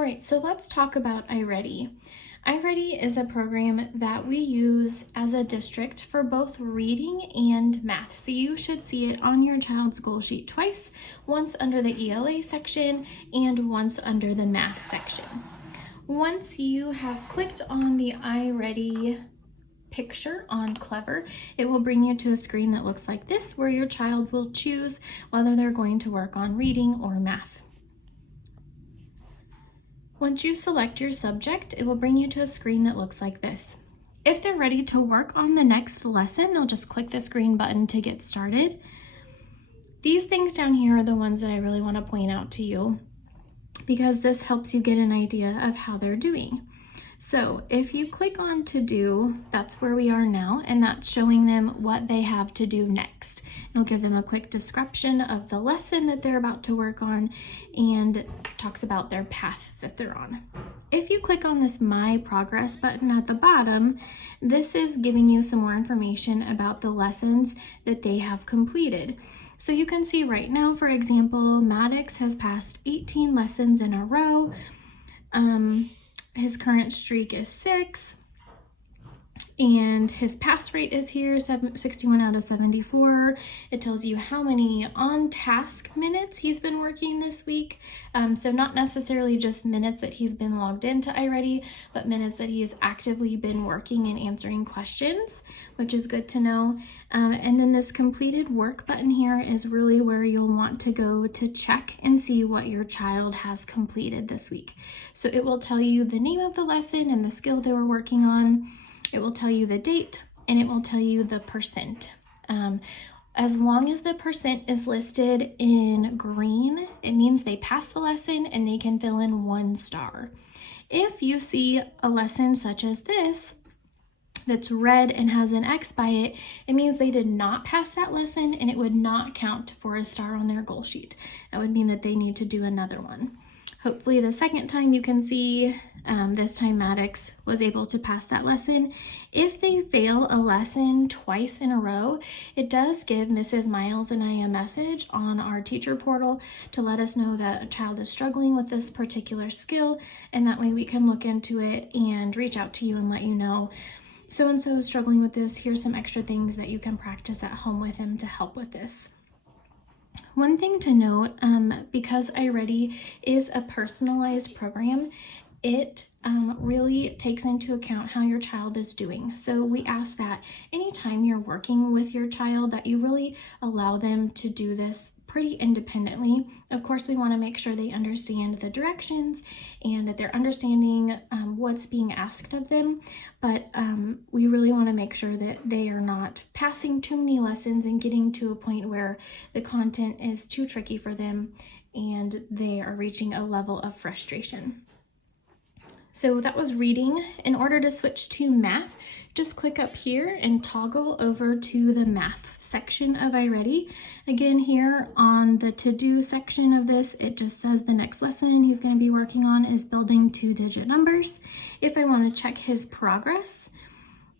All right, so let's talk about iReady. iReady is a program that we use as a district for both reading and math. So you should see it on your child's goal sheet twice, once under the ELA section and once under the math section. Once you have clicked on the iReady picture on Clever, it will bring you to a screen that looks like this, where your child will choose whether they're going to work on reading or math. Once you select your subject, it will bring you to a screen that looks like this. If they're ready to work on the next lesson, they'll just click this green button to get started. These things down here are the ones that I really want to point out to you, because this helps you get an idea of how they're doing. So if you click on to do, that's where we are now, and that's showing them what they have to do next. It'll give them a quick description of the lesson that they're about to work on and talks about their path that they're on. If you click on this My Progress button at the bottom, this is giving you some more information about the lessons that they have completed. So you can see right now, for example, Maddox has passed 18 lessons in a row. His current streak is 6, and his pass rate is here, 61 out of 74. It tells you how many on-task minutes he's been working this week. So not necessarily just minutes that he's been logged into iReady, but minutes that he's actively been working and answering questions, which is good to know. And then this completed work button here is really where you'll want to go to check and see what your child has completed this week. So it will tell you the name of the lesson and the skill they were working on. It will tell you the date, and it will tell you the percent. As long as the percent is listed in green, it means they passed the lesson and they can fill in 1 star. If you see a lesson such as this that's red and has an X by it, it means they did not pass that lesson and it would not count for a star on their goal sheet. That would mean that they need to do another one. Hopefully the second time you can see, this time Maddox was able to pass that lesson. If they fail a lesson twice in a row, it does give Mrs. Miles and I a message on our teacher portal to let us know that a child is struggling with this particular skill, and that way we can look into it and reach out to you and let you know, so-and-so is struggling with this. Here's some extra things that you can practice at home with him to help with this. One thing to note, because iReady is a personalized program, it really takes into account how your child is doing. So we ask that anytime you're working with your child, that you really allow them to do this pretty independently. Of course, we want to make sure they understand the directions and that they're understanding what's being asked of them, but we really want to make sure that they are not passing too many lessons and getting to a point where the content is too tricky for them and they are reaching a level of frustration. So that was reading. In order to switch to math, just click up here and toggle over to the math section of iReady. Again, here on the to-do section of this, it just says the next lesson he's going to be working on is building 2-digit numbers. If I want to check his progress,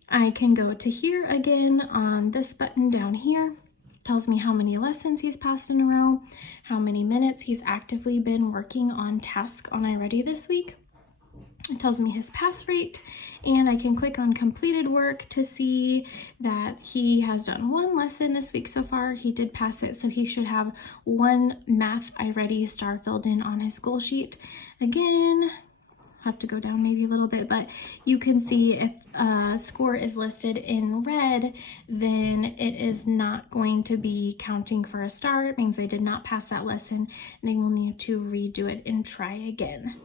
I can go to here again on this button down here. It tells me how many lessons he's passed in a row, how many minutes he's actively been working on task on iReady this week. It tells me his pass rate, and I can click on completed work to see that he has done 1 lesson this week so far. He did pass it, so he should have 1 math iReady star filled in on his goal sheet. Again, have to go down maybe a little bit, but you can see if a score is listed in red, then it is not going to be counting for a star. It means they did not pass that lesson, and they will need to redo it and try again.